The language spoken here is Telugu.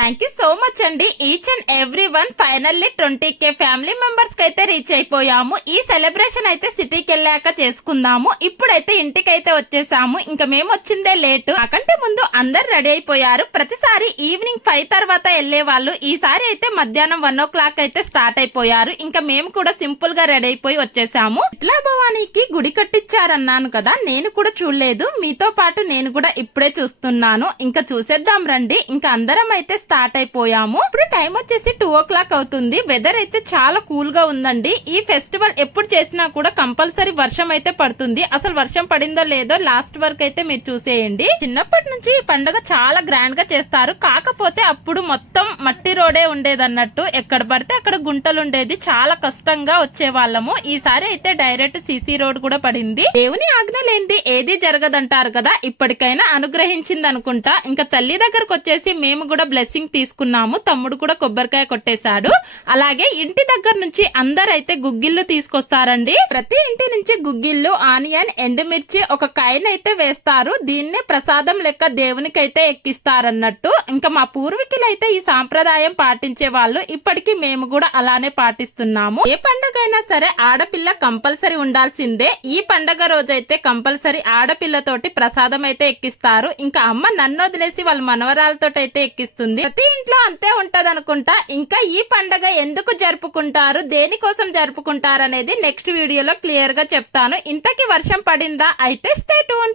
థ్యాంక్ యూ సో మచ్ అండి. Each and every one finally twenty K family మెంబర్స్కి అయితే రీచ్ అయిపోయాము. ఈ సెలబ్రేషన్ అయితే సిటీకి వెళ్ళాక చేసుకుందాము. ఇప్పుడైతే ఇంటికైతే వచ్చేసాము. ఇంకా మేము వచ్చిందే లేటు నాకంటే ముందు అందరు రెడీ అయిపోయారు. ప్రతిసారి ఈవినింగ్ ఫైవ్ తర్వాత వెళ్ళే వాళ్ళు ఈసారి అయితే మధ్యాహ్నం వన్ ఓ క్లాక్ అయితే స్టార్ట్ అయిపోయారు. ఇంకా మేము కూడా సింపుల్గా రెడీ అయిపోయి వచ్చేసాము. ఇట్లా భవానీకి గుడి కట్టించారన్నాను కదా నేను కూడా చూడలేదు. మీతో పాటు నేను కూడా ఇప్పుడే చూస్తున్నాను. ఇంకా చూసేద్దాం రండి. ఇంకా అందరం అయితే స్టార్ట్ అయిపోయాము. ఇప్పుడు టైం వచ్చేసి టూ ఓ క్లాక్ అవుతుంది. వెదర్ అయితే చాలా కూల్గా ఉందండి. ఈ ఫెస్టివల్ ఎప్పుడు చేసినా కూడా కంపల్సరీ వర్షం అయితే పడుతుంది. అసలు వర్షం పడిందో లేదో లాస్ట్ వరకు అయితే మీరు చూసేయండి. చిన్నప్పటి నుంచి ఈ పండుగ చాలా గ్రాండ్గా చేస్తారు. కాకపోతే అప్పుడు మొత్తం మట్టి రోడే ఉండేదన్నట్టు. ఎక్కడ పడితే అక్కడ గుంటలు ఉండేది. చాలా కష్టంగా వచ్చే వాళ్ళము ఈసారి అయితే డైరెక్ట్ సిసి రోడ్ కూడా పడింది. దేవుని ఆజ్ఞ లేనిది ఏది జరగదంటారు కదా. ఇప్పటికైనా అనుగ్రహించింది అనుకుంటా ఇంకా తల్లి దగ్గరకు వచ్చేసి మేము కూడా బ్లెస్సింగ్ తీసుకున్నాము. తమ్ముడు కూడా కొబ్బరికాయ కొట్టేశాడు. అలాగే ఇంటి దగ్గర నుంచి అందరైతే గుగ్గిళ్ళు తీసుకొస్తారండి. ప్రతి ఇంటి నుంచి గుగ్గిళ్ళు ఆనియన్ ఎండుమిర్చి ఒక కాయన్ అయితే వేస్తారు. దీన్నే ప్రసాదం లెక్క దేవునికి అయితే ఎక్కిస్తారన్నట్టు. ఇంకా మా పూర్వీకులు అయితే ఈ సాంప్రదాయం పాటించే వాళ్ళు ఇప్పటికీ మేము కూడా అలానే పాటిస్తున్నాము. ఏ పండగైనా సరే ఆడపిల్ల కంపల్సరీ ఉండాల్సిందే. ఈ పండగ రోజైతే కంపల్సరీ ఆడపిల్లతోటి ప్రసాదం అయితే ఎక్కిస్తారు. ఇంకా అమ్మ నన్ను వదిలేసి వాళ్ళ మనవరాలతో అయితే ఎక్కిస్తుంది. ప్రతి ఇంట్లో అంతే ఉంటది అనుకుంటా ఇంకా ఈ పండగ ఎందుకు జరుపుకుంటారు? దేనికోసం జరుపుకుంటారు అనేది నెక్స్ట్ వీడియోలో క్లియర్గా చెప్తాను. ఇంతకి వర్షం పడిందా? అయితే స్టే టూన్